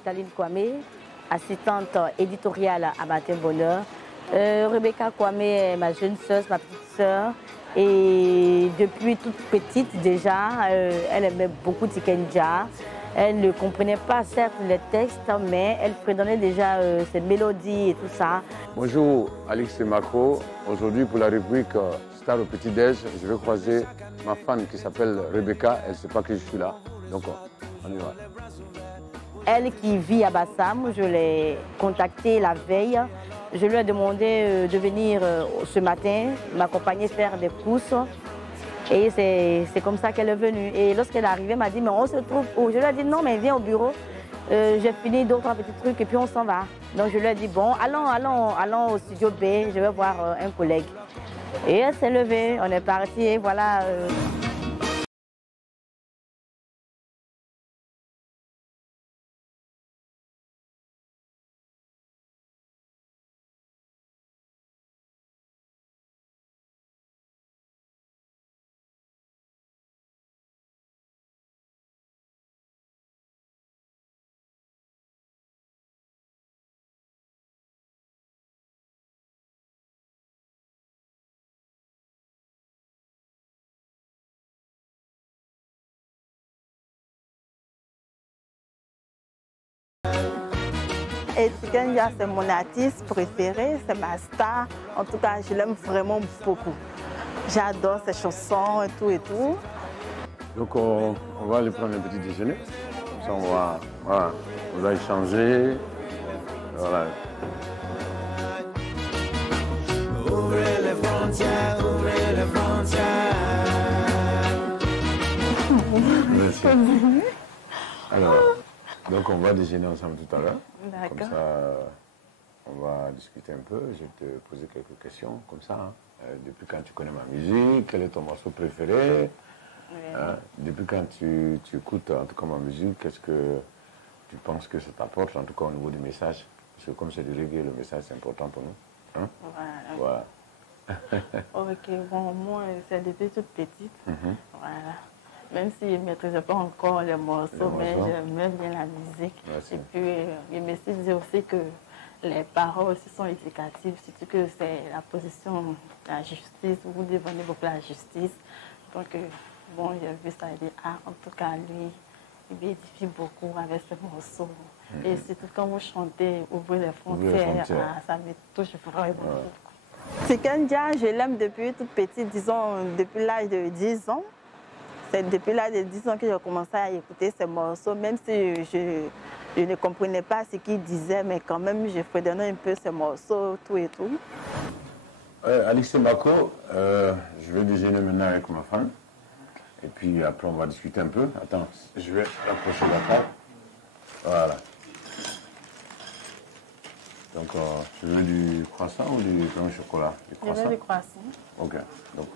Staline Kwame, assistante éditoriale à Matin Bonheur. Rebecca Kwame est ma jeune sœur, ma petite sœur. Et depuis toute petite déjà, elle aimait beaucoup Tikenja. Elle ne comprenait pas certes les textes, mais elle fredonnait déjà ses mélodies et tout ça. Bonjour, Alix Macro. Aujourd'hui, pour la rubrique Star au petit-déj, je vais croiser ma fan qui s'appelle Rebecca. Elle ne sait pas que je suis là. Donc, on y va. Elle qui vit à Bassam, je l'ai contactée la veille. Je lui ai demandé de venir ce matin, m'accompagner faire des courses. Et c'est comme ça qu'elle est venue. Et lorsqu'elle est arrivée, elle m'a dit, mais on se trouve où? Je lui ai dit, non, mais viens au bureau. J'ai fini d'autres petits trucs et puis on s'en va. Donc je lui ai dit, bon, allons au studio B, je vais voir un collègue. Et elle s'est levée, on est parti et voilà. Et Tikenja, c'est mon artiste préféré, c'est ma star. En tout cas, je l'aime vraiment beaucoup. J'adore ses chansons et tout et tout. Donc, on va aller prendre un petit déjeuner. Comme ça, on va échanger. Voilà. Ouvrez les frontières, ouvrez les frontières. Merci. Alors, donc on va déjeuner ensemble tout à l'heure. Comme ça, on va discuter un peu. Je vais te poser quelques questions, comme ça. Hein. Depuis quand tu connais ma musique? Quel est ton morceau préféré? Hein? Depuis quand tu écoutes en tout cas ma musique, qu'est-ce que tu penses que ça t'apporte, en tout cas au niveau du message? Parce que comme c'est du reggae, le message c'est important pour nous. Hein? Voilà. Ok, bon, moi, c'est depuis toute petite. Voilà. Même si je ne maîtrisais pas encore les morceaux, mais j'aimais bien la musique. Merci. Et puis, je me suis dit aussi que les paroles aussi sont éducatives, surtout que c'est la position de la justice, vous défendez beaucoup la justice. Donc, bon, j'ai vu ça et dit, ah, en tout cas, lui, il m'édifie beaucoup avec ce morceau. Et surtout quand vous chantez, ouvrez les frontières, ah, ça me touche vraiment beaucoup. Tikenja, je l'aime depuis toute petite, disons, depuis l'âge de 10 ans. C'est depuis l'âge de 10 ans que j'ai commencé à écouter ces morceaux, même si je ne comprenais pas ce qu'il disait, mais quand même, je fredonnais un peu ces morceaux, tout et tout. Alix Mbako, je vais déjeuner maintenant avec ma femme. Et puis après, on va discuter un peu. Attends, je vais approcher la table. Voilà. Donc, tu veux du croissant ou du pain au chocolat? Je veux du croissant. Ok, donc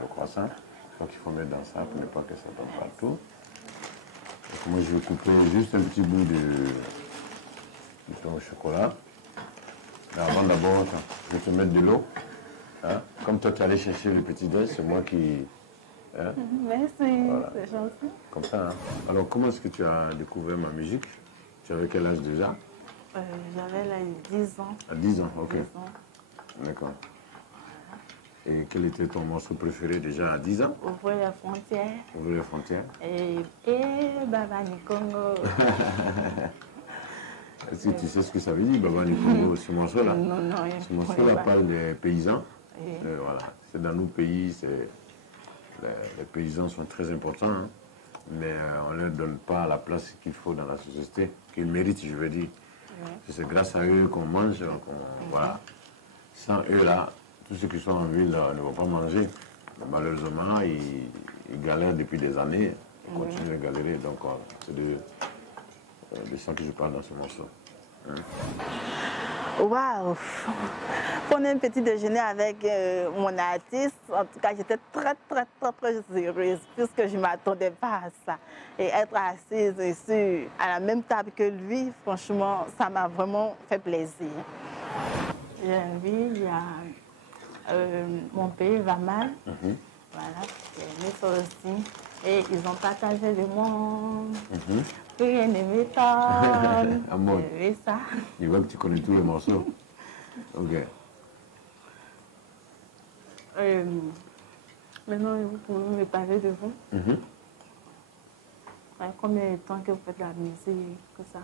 le croissant. Je crois qu'il faut mettre dans ça pour ne pas que ça tombe partout. Donc, moi, je vais couper juste un petit bout du pain au chocolat. Mais avant d'abord, je vais te mettre de l'eau. Hein? Comme toi, tu allais chercher le petit déj, c'est moi qui... Hein? Merci, voilà. C'est gentil. Comme ça. Hein? Alors, comment est-ce que tu as découvert ma musique? Tu avais quel âge déjà? J'avais là 10 ans. À 10 ans, ok. 10 ans. D'accord. Et quel était ton morceau préféré déjà à 10 ans? Ouvrir les frontières. Ouvrir les frontières. Et Baba Nikongo. Est-ce que tu sais ce que ça veut dire, Baba Nikongo, ce morceau-là? Non, non. Ce morceau-là parle des paysans. Oui. Voilà. C'est dans nos pays, les paysans sont très importants, hein, mais on ne leur donne pas la place qu'il faut dans la société, qu'ils méritent, je veux dire. Oui. C'est grâce à eux qu'on mange, voilà. Sans eux, là, tous ceux qui sont en ville ne vont pas manger. Mais malheureusement, ils galèrent depuis des années, ils continuent à galérer. Donc, c'est de ça que je parle dans ce morceau. Hein? Waouh! Prendre un petit déjeuner avec mon artiste, en tout cas, j'étais très heureuse, puisque je ne m'attendais pas à ça. Et être assise ici, à la même table que lui, franchement, ça m'a vraiment fait plaisir. J'ai envie, il y a mon pays va mal. Voilà, j'ai aimé ça aussi. Et ils ont partagé le monde. Rien ne m'étonne. À mode. Et ça. Il voit que tu connais tous les morceaux. Ok. Maintenant, vous pouvez me parler de vous. Combien de temps que vous faites la musique, que ça?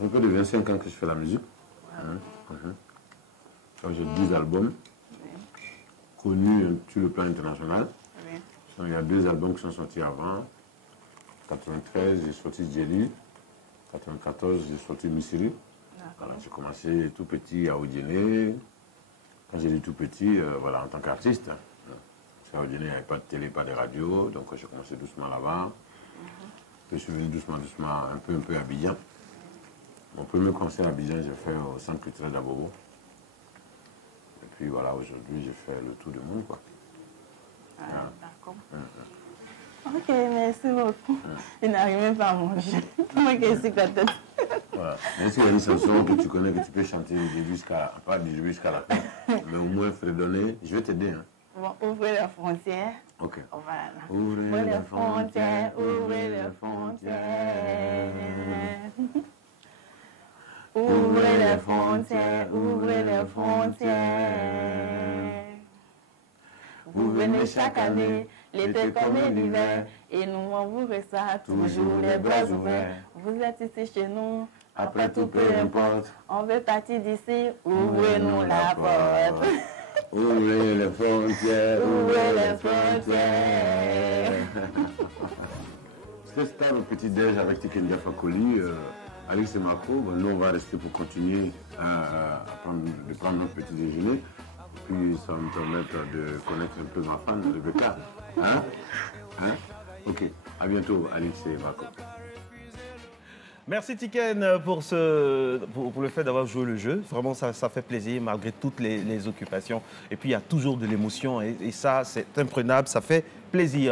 Ça fait de 25 ans que je fais la musique. J'ai 10 albums connus sur le plan international. Il y a 2 albums qui sont sortis avant. 93, j'ai sorti Jelly. 94, j'ai sorti Missiri. Voilà, j'ai commencé tout petit à Odiéné. Quand j'ai dit tout petit, voilà, en tant qu'artiste. Parce qu'à Odiéné, il n'y avait pas de télé, pas de radio. Donc j'ai commencé doucement là-bas. Je suis venu doucement, un peu à Abidjan. Mon premier concert à Abidjan, j'ai fait au Centre culturel d'Abobo. Et puis voilà, aujourd'hui, j'ai fait le tour du monde, quoi. D'accord. Ok, merci beaucoup. Je n'arrive même pas à manger. Comment que c'est la tête? Voilà. Même s'il y a une chanson que tu connais, que tu peux chanter du début jusqu'à la fin, mais au moins fredonner, je vais t'aider. Hein. Bon, ouvrez les frontières. Ok. Voilà. Ouvrez les frontières, ouvrez les frontières. Ouvrez les frontières, ouvrez les frontières. Vous venez chaque année, l'été comme l'hiver, et nous on vous reçoit toujours les bras ouverts. Vous êtes ici chez nous, après tout peu importe. On veut partir d'ici, ouvrez-nous la porte. Ouvrez les frontières, Ouvrez les frontières. C'était ça le petit déj avec Tikendia Fakoli, Alex et Marco. Nous on va rester pour continuer à prendre notre petit déjeuner. Puis ça va me permettre de connaître un peu ma femme, Rebecca. Hein? Ok, à bientôt, Alex et Marco. Merci Tiken pour le fait d'avoir joué le jeu. Vraiment, ça fait plaisir malgré toutes les occupations. Et puis, il y a toujours de l'émotion et ça, c'est imprenable, ça fait plaisir.